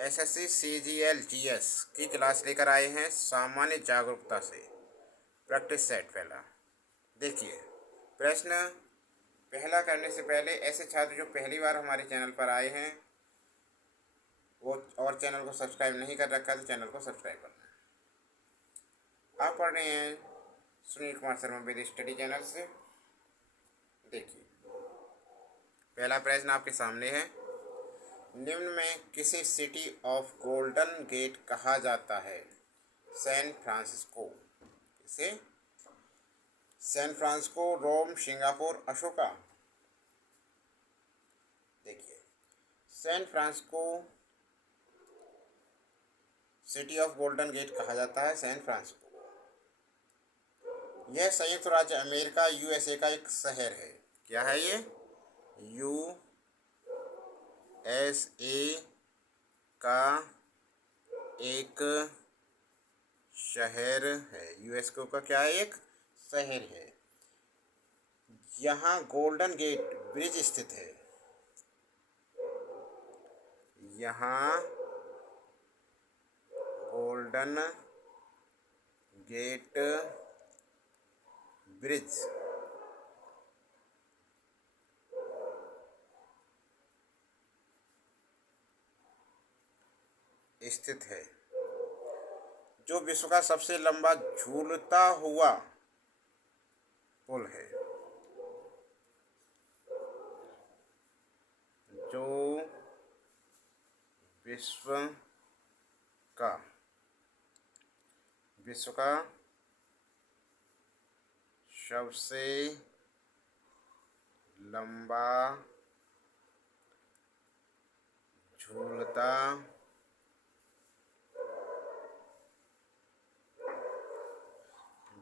SSC CGL GS की class लेकर आए हैं सामान्य जागरूकता से। प्रैक्टिस सेट पहला देखिए। प्रश्न पहला करने से पहले ऐसे छात्र जो पहली बार हमारे चैनल पर आए हैं वो और चैनल को सब्सक्राइब नहीं कर रखा तो चैनल को सब्सक्राइब करना है। आप पढ़ रहे हैं सुनील कुमार शर्मा वेद स्टडी चैनल से। देखिए पहला प्रश्न आपके सामने है। निम्न में किसे सिटी ऑफ गोल्डन गेट कहा जाता है? San Francisco. इसे San Francisco, Rome, Singapore, Ashoka. देखिए San Francisco city of Golden Gate कहा जाता है सैन फ्रांसिस्को। यह संयुक्त राज्य अमेरिका यूएसए का एक शहर है। क्या है ये? यूएसए का एक शहर है। यूएसए का क्या है? एक शहर है। यहाँ गोल्डन गेट ब्रिज स्थित है। यहाँ गोल्डन गेट ब्रिज स्थित है, जो विश्व का सबसे लंबा झूलता हुआ पुल है। जो विश्व का सबसे लंबा झूलता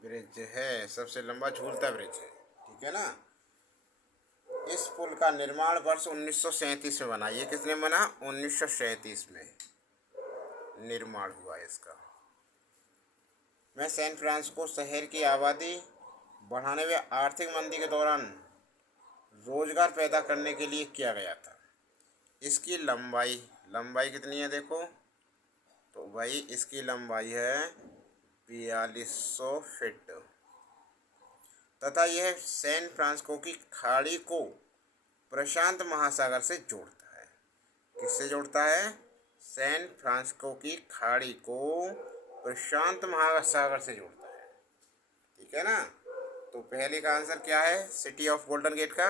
ब्रिज है। सबसे लंबा झूलता ब्रिज है। ठीक है ना। इस पुल का निर्माण वर्ष 1937 में बना। ये किसने बना? 1937 में निर्माण हुआ इसका। में सैन फ्रांसिस्को शहर की आबादी बढ़ाने व आर्थिक मंदी के दौरान रोजगार पैदा करने के लिए किया गया था। इसकी लंबाई कितनी है देखो तो भाई इसकी लंबाई है 4200 फीट तथा यह सैन फ्रांसिस्को की खाड़ी को प्रशांत महासागर से जोड़ता है। किससे जोड़ता है? सैन फ्रांसिस्को की खाड़ी को प्रशांत महासागर से जोड़ता है। ठीक है ना। तो पहले का आंसर क्या है सिटी ऑफ गोल्डन गेट का?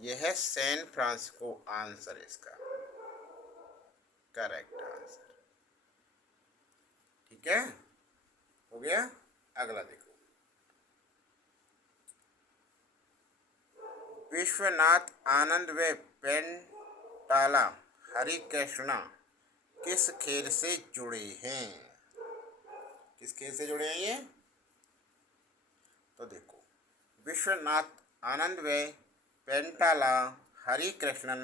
यह है सैन फ्रांसिस्को। आंसर इसका करेक्ट आंसर। ठीक है, हो गया। अगला देखो। विश्वनाथ आनंद व पेंटाला हरिकृष्णा किस खेल से जुड़े हैं? किस खेल से जुड़े हैं ये? तो देखो विश्वनाथ आनंद व पेंटाला हरिकृष्णन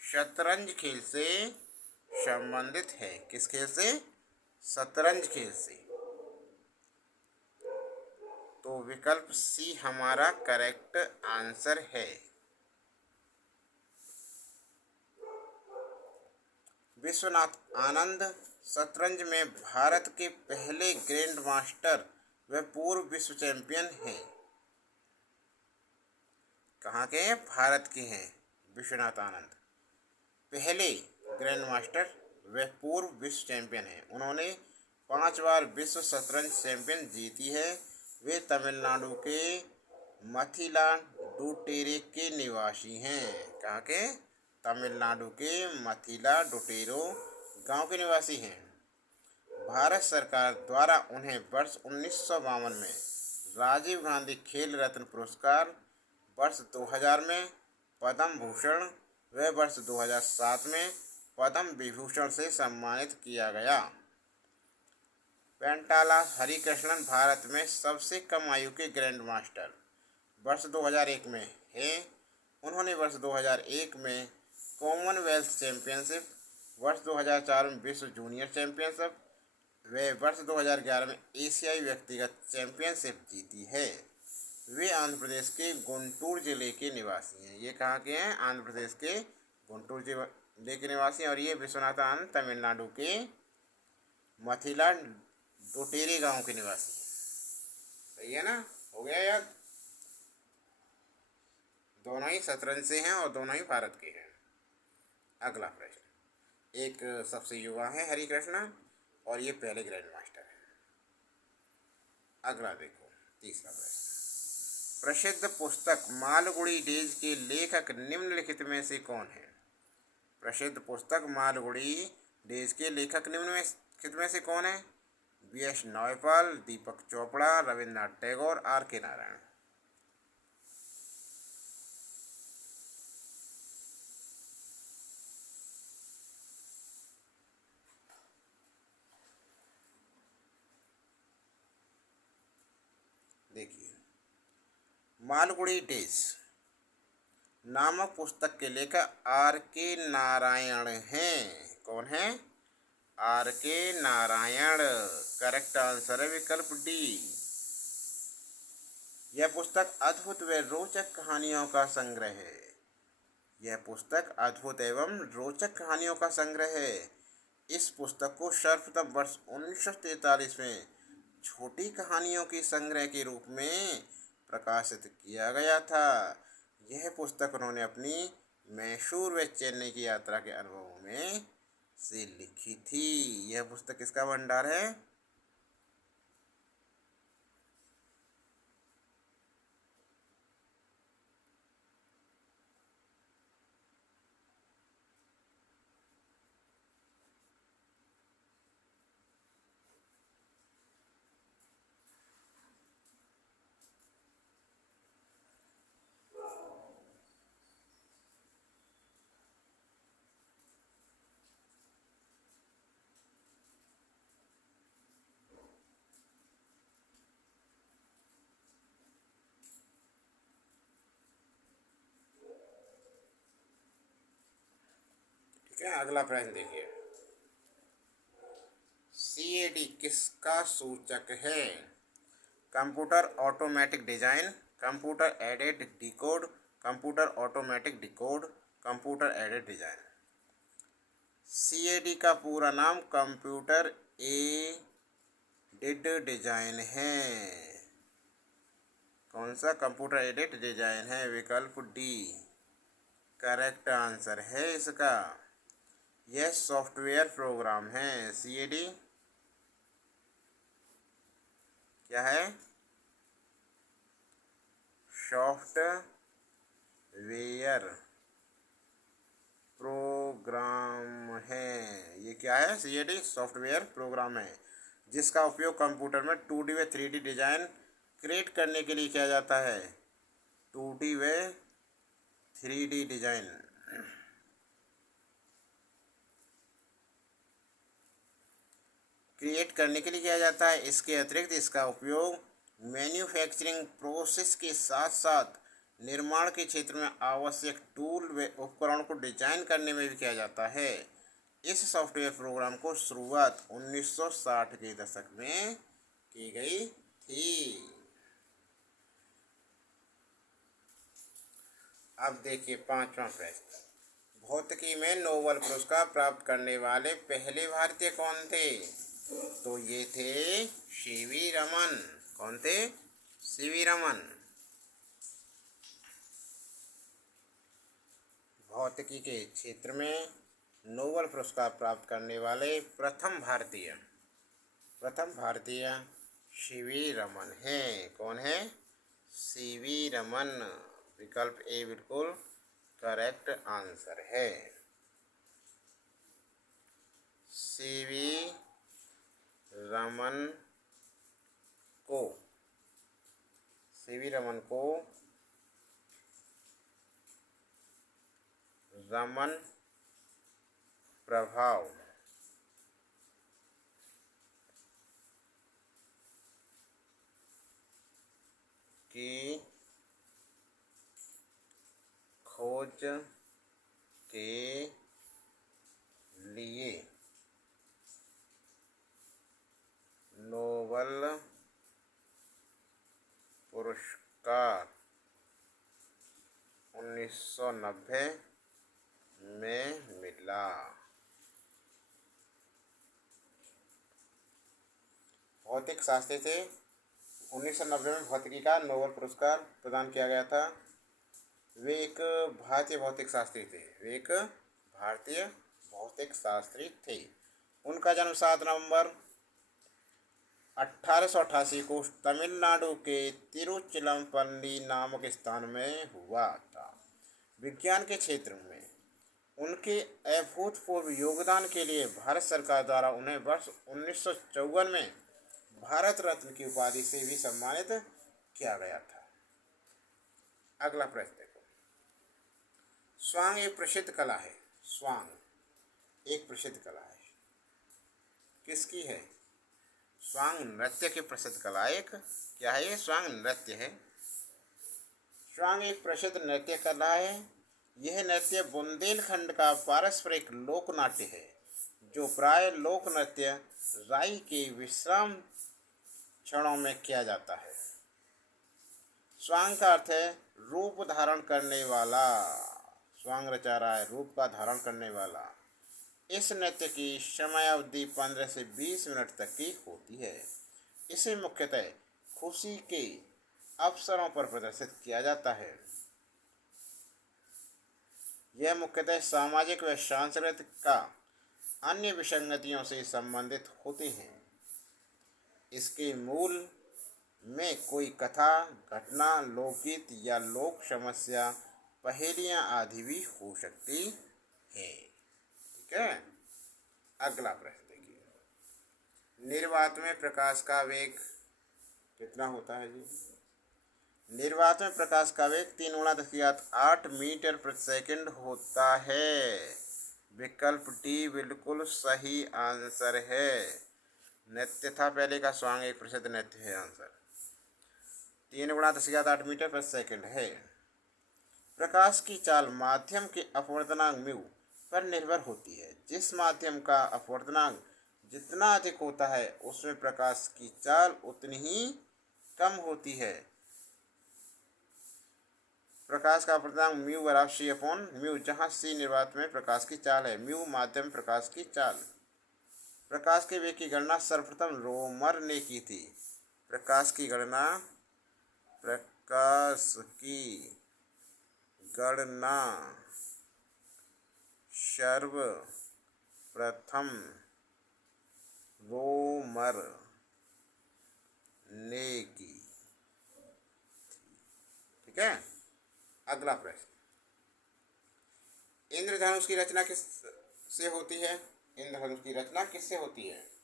शतरंज खेल से संबंधित है। किस खेल से? शतरंज खेल से। तो विकल्प सी हमारा करेक्ट आंसर है। विश्वनाथ आनंद शतरंज में भारत के पहले ग्रैंड मास्टर व पूर्व विश्व चैंपियन हैं। कहाँ के हैं? भारत के हैं विश्वनाथ आनंद। पहले ग्रैंड मास्टर व पूर्व विश्व चैंपियन हैं। उन्होंने 5 बार विश्व शतरंज चैंपियन जीती है। वे तमिलनाडु के मथिलाडुतुरै के निवासी हैं। कहाँ के? तमिलनाडु के मथिलाडुतुरै गांव के निवासी हैं। भारत सरकार द्वारा उन्हें वर्ष 1952 में राजीव गांधी खेल रत्न पुरस्कार, वर्ष 2000 में पद्म भूषण व वर्ष 2007 में पद्म विभूषण से सम्मानित किया गया। पेंटाला हरिकृष्णन भारत में सबसे कम आयु के ग्रैंड मास्टर वर्ष 2001 में है। उन्होंने वर्ष 2001 में कॉमनवेल्थ चैंपियनशिप, वर्ष 2004 में विश्व जूनियर चैंपियनशिप व वर्ष 2011 में एशियाई व्यक्तिगत चैंपियनशिप जीती है। वे आंध्र प्रदेश के गुंटूर जिले के निवासी हैं। ये कहाँ के हैं? आंध्र प्रदेश के गुंटूर ले के निवासी, और ये विश्वनाथन तमिलनाडु के मथिला डोटेरे गांव के निवासी। सही है ना, हो गया याद। दोनों ही शतरंज से हैं और दोनों ही भारत के हैं। अगला प्रश्न, एक सबसे युवा है हरि कृष्णा और ये पहले ग्रैंड मास्टर है। अगला देखो, तीसरा प्रश्न, प्रसिद्ध पुस्तक मालगुडी डेज के लेखक निम्नलिखित में से कौन है? प्रसिद्ध पुस्तक मालगुडी डेज के लेखक निम्नलिखित में से कौन है? B.S. नौपाल, दीपक चोपड़ा, रविन्द्रनाथ टैगोर, R.K. नारायण। देखिए, मालगुडी डेज नामक पुस्तक के लेखक R.K. नारायण हैं। कौन है? R.K. नारायण। करेक्ट आंसर है विकल्प डी। यह पुस्तक अद्भुत व रोचक कहानियों का संग्रह है। यह पुस्तक अद्भुत एवं रोचक कहानियों का संग्रह है। इस पुस्तक को सर्वप्रथम वर्ष 1943 में छोटी कहानियों की संग्रह के रूप में प्रकाशित किया गया था। यह पुस्तक उन्होंने अपनी मैसूर व चेन्नई की यात्रा के अनुभवों में से लिखी थी। यह पुस्तक किसका भंडार है? ठीक है, अगला प्रश्न देखिए, CAD किसका सूचक है? Computer automatic design, computer aided decode, computer automatic decode, computer aided design. CAD का पूरा नाम कंप्यूटर एडेड डिजाइन है। कौन सा? कंप्यूटर एडेड डिजाइन है, विकल्प डी करेक्ट आंसर है इसका। यह सॉफ्टवेयर प्रोग्राम है। CAD क्या है? सॉफ्टवेयर प्रोग्राम है। ये क्या है? CAD सॉफ्टवेयर प्रोग्राम है जिसका उपयोग कंप्यूटर में 2D व 3D डिजाइन क्रिएट करने के लिए किया जाता है। 2D व 3D डिजाइन क्रिएट करने के लिए किया जाता है। इसके अतिरिक्त इसका उपयोग मैन्युफैक्चरिंग प्रोसेस के साथ साथ निर्माण के क्षेत्र में आवश्यक टूल व उपकरण को डिजाइन करने में भी किया जाता है। इस सॉफ्टवेयर प्रोग्राम को शुरुआत 1960 के दशक में की गई थी। अब देखिए पांचवा प्रश्न, भौतिकी में नोबेल पुरस्कार प्राप्त करने वाले पहले भारतीय कौन थे? तो ये थे CV रमन। कौन थे? CV रमन। भौतिकी के क्षेत्र में नोबेल पुरस्कार प्राप्त करने वाले प्रथम भारतीय CV रमन हैं। कौन है? CV रमन। विकल्प ए बिल्कुल करेक्ट आंसर है। CV रमन को रमन प्रभाव की खोज के लिए नोबेल पुरस्कार 1990 में मिला। भौतिक शास्त्री थे। 1990 में भौतिकी का नोबेल पुरस्कार प्रदान किया गया था। वे एक भारतीय भौतिक शास्त्री थे। वे एक भारतीय भौतिक शास्त्री थे। उनका जन्म 7 नवंबर 1888 को तमिलनाडु के तिरुचिरापल्ली नामक स्थान में हुआ था। विज्ञान के क्षेत्र में उनके अभूतपूर्व योगदान के लिए भारत सरकार द्वारा उन्हें वर्ष 1954 में भारत रत्न की उपाधि से भी सम्मानित किया गया था। अगला प्रश्न देखो। स्वांग एक प्रसिद्ध कला है। स्वांग एक प्रसिद्ध कला है। किसकी है? स्वांग नृत्य की प्रसिद्ध कला। एक क्या है? ये स्वांग नृत्य है। स्वांग एक प्रसिद्ध नृत्य कला है। यह नृत्य बुंदेलखंड का पारंपरिक लोक नाट्य है, जो प्राय लोक नृत्य राई के विश्राम क्षणों में किया जाता है। स्वांग का अर्थ है रूप धारण करने वाला। स्वांग रचा रहा है रूप का धारण करने वाला। इस नृत्य की समय अवधि 15 से 20 मिनट तक की होती है। इसे मुख्यतः खुशी के अवसरों पर प्रदर्शित किया जाता है। यह मुख्यतः सामाजिक व सांस्कृतिक का अन्य विसंगतियों से संबंधित होते हैं। इसके मूल में कोई कथा, घटना, लोकगीत या लोक समस्या, पहेलियां आदि भी हो सकती है। ठीक है। अगला प्रश्न देखिए। निर्वात में प्रकाश का वेग कितना होता है जी? निर्वात में प्रकाश का वेग 3 × 10⁸ मीटर प्रति सेकंड होता है। विकल्प डी बिल्कुल सही आंसर है। नृत्य था पहले का। स्वांग एक प्रसिद्ध नृत्य है। आंसर 3 × 10⁸ मीटर प्रति सेकंड है। प्रकाश की चाल माध्यम के अपवर्तनांक म्यू पर निर्भर होती है। जिस माध्यम का अपवर्तनांक जितना अधिक होता है, उसमें प्रकाश की चाल उतनी ही कम होती है। प्रकाश का अपवर्तनांक म्यू बराबर c/म्यू, जहाँ c निर्वात में प्रकाश की चाल है, म्यू माध्यम प्रकाश की चाल। प्रकाश के वेग की गणना सर्वप्रथम रोमर ने की थी। प्रकाश की गणना सर्वप्रथम रोमर ने की। ठीक है। अगला प्रश्न। इंद्रधनुष की रचना किस से होती है? इंद्रधनुष की रचना किससे होती है?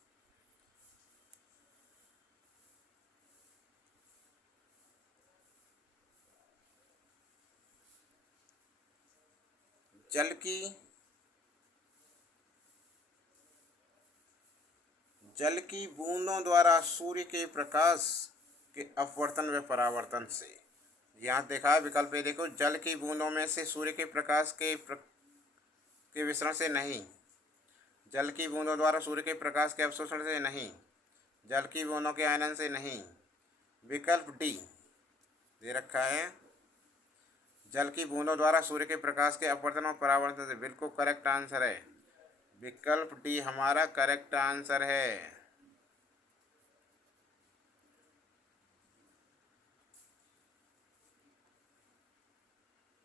जल की बूंदों द्वारा सूर्य के प्रकाश के अपवर्तन व परावर्तन से। यहाँ देखा है विकल्प ए देखो। जल की बूंदों में से सूर्य के प्रकाश के विसरण से नहीं। जल की बूंदों द्वारा सूर्य के प्रकाश के अवशोषण से नहीं। जल की बूंदों के आयनन से नहीं। विकल्प डी दे रखा है। जल की बूंदों द्वारा सूर्य के प्रकाश के अपवर्तन और परावर्तन से। बिल्कुल करेक्ट आंसर है। विकल्प डी हमारा करेक्ट आंसर है।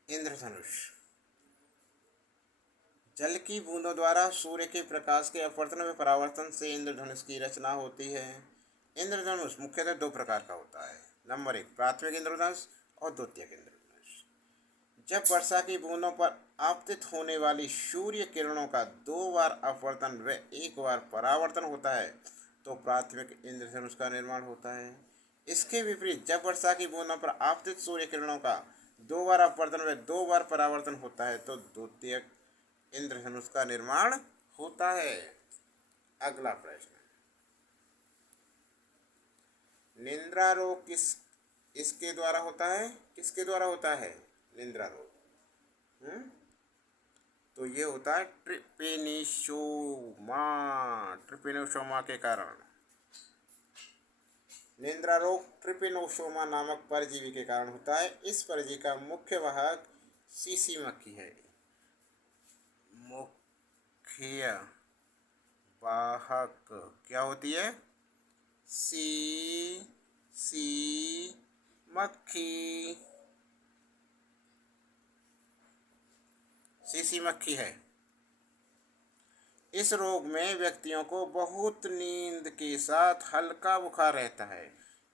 इंद्रधनुष जल की बूंदों द्वारा सूर्य के प्रकाश के अपवर्तन व परावर्तन से इंद्रधनुष की रचना होती है। इंद्रधनुष मुख्यतः 2 प्रकार का होता है। नंबर 1 प्राथमिक इंद्रधनुष और द्वितीयक इंद्रधनुष। जब वर्षा की बूंदों पर आपतित होने वाली सूर्य किरणों का 2 बार अपवर्तन व 1 बार परावर्तन होता है, तो प्राथमिक इंद्रधनुष का निर्माण होता है। इसके विपरीत जब वर्षा की बूंदों पर आपतित सूर्य किरणों का 2 बार अपवर्तन व 2 बार परावर्तन होता है, तो द्वितीयक इंद्रधनुष का निर्माण होता है। अगला प्रश्न। निद्रा रोग इसके द्वारा होता है? किसके द्वारा होता है निद्रा रोग? तो ये होता है ट्रिपेनोसोमा के कारण। निद्रा रोग ट्रिपेनोसोमा नामक परजीवी के कारण होता है। इस परजीवी का मुख्य वाहक सीसी मक्खी है। मुख्य वाहक क्या होती है? सी मक्खी। शीशी मक्खी है। इस रोग में व्यक्तियों को बहुत नींद के साथ हल्का बुखार रहता है।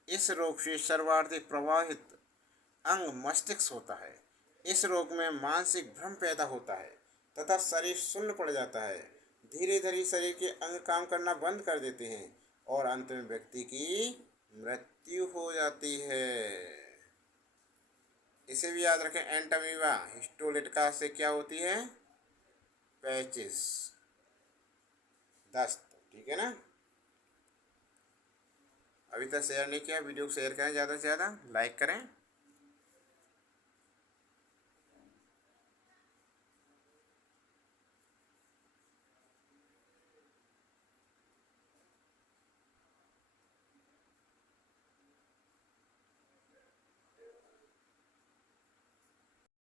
इस रोग से सर्वाधिक प्रभावित अंग मस्तिष्क होता है। इस रोग में मानसिक भ्रम पैदा होता है तथा शरीर शून्य पड़ जाता है। धीरे धीरे शरीर के अंग काम करना बंद कर देते हैं और अंत में व्यक्ति की मृत्यु हो जाती है। इसे भी याद रखें, एंटामीबा हिस्टोलिटिका से क्या होती है? पैचिस, दस्त। ठीक है ना? अभी तक शेयर नहीं किया, वीडियो को शेयर करें, ज़्यादा से ज़्यादा लाइक करें।